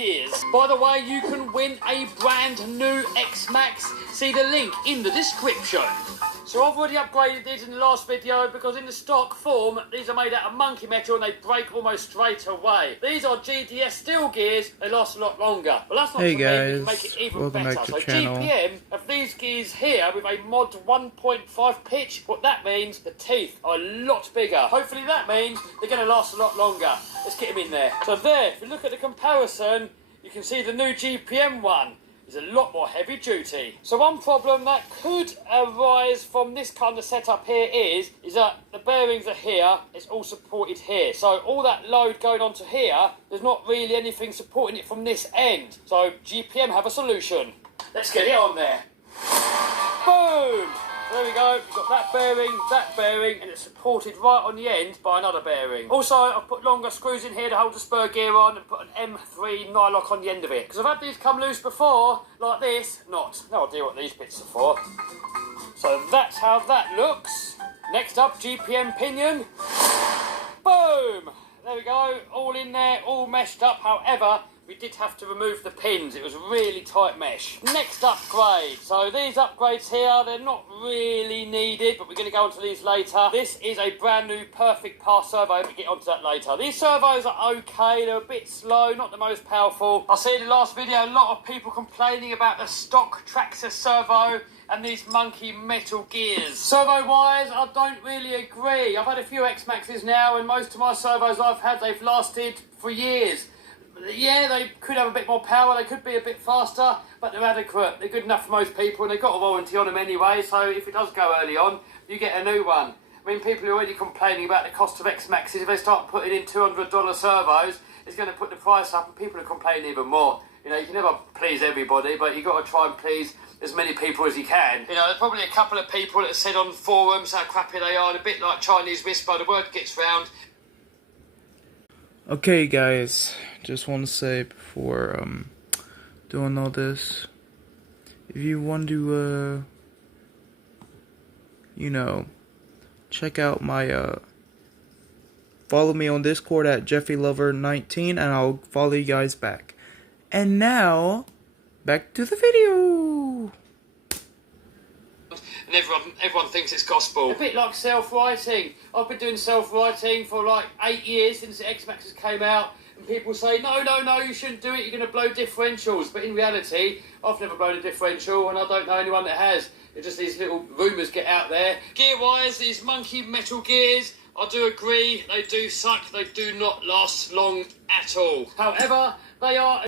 gears. By the way, you can win a brand new X-Max. See the link in the description. So I've already upgraded these in the last video because in the stock form, these are made out of monkey metal and they break almost straight away. These are GDS steel gears, they last a lot longer. But that's not hey for guys, me, we can make it even better. Back to So channel. GPM have these gears here with a mod 1.5 pitch. What that means, the teeth are a lot bigger. Hopefully that means they're going to last a lot longer. Let's get them in there. So there, if you look at the comparison, you can see the new GPM one is a lot more heavy duty. So one problem that could arise from this kind of setup here is that the bearings are here, it's all supported here. So all that load going onto here, there's not really anything supporting it from this end. So GPM have a solution. Let's get it on there. Boom! There we go, we've got that bearing, and it's supported right on the end by another bearing. Also, I've put longer screws in here to hold the spur gear on and put an M3 nylock on the end of it. Because I've had these come loose before, like this, not. No idea what these bits are for. So that's how that looks. Next up, GPM pinion. Boom! There we go, all in there, all meshed up. However, we did have to remove the pins. It was really tight mesh. Next upgrade. So these upgrades here, they're not really needed, but we're going to go onto these later. This is a brand new Perfect Pass servo, but get onto that later. These servos are okay. They're a bit slow, not the most powerful. I see in the last video a lot of people complaining about the stock Traxxas servo and these monkey metal gears. Servo-wise, I don't really agree. I've had a few X-Maxes now, and most of my servos I've had, they've lasted for years. Yeah, they could have a bit more power, they could be a bit faster, but they're adequate. They're good enough for most people, and they've got a warranty on them anyway, so if it does go early on, you get a new one. I mean, people are already complaining about the cost of X-Maxes. If they start putting in $200 servos, it's going to put the price up, and people are complaining even more. You know, you can never please everybody, but you've got to try and please as many people as you can. You know, there's probably a couple of people that have said on forums how crappy they are, and a bit like Chinese whisper, the word gets round. Okay guys, just want to say before doing all this, if you want to you know, check out my follow me on Discord at JeffyLover19 and I'll follow you guys back. And now back to the video. And everyone thinks it's gospel. A bit like self-writing. I've been doing self-writing for like 8 years since the X-Maxes came out, and people say, no, you shouldn't do it, you're going to blow differentials. But in reality, I've never blown a differential, and I don't know anyone that has. It's just these little rumours get out there. Gear-wise, these monkey metal gears, I do agree, they do suck, they do not last long at all. However, they are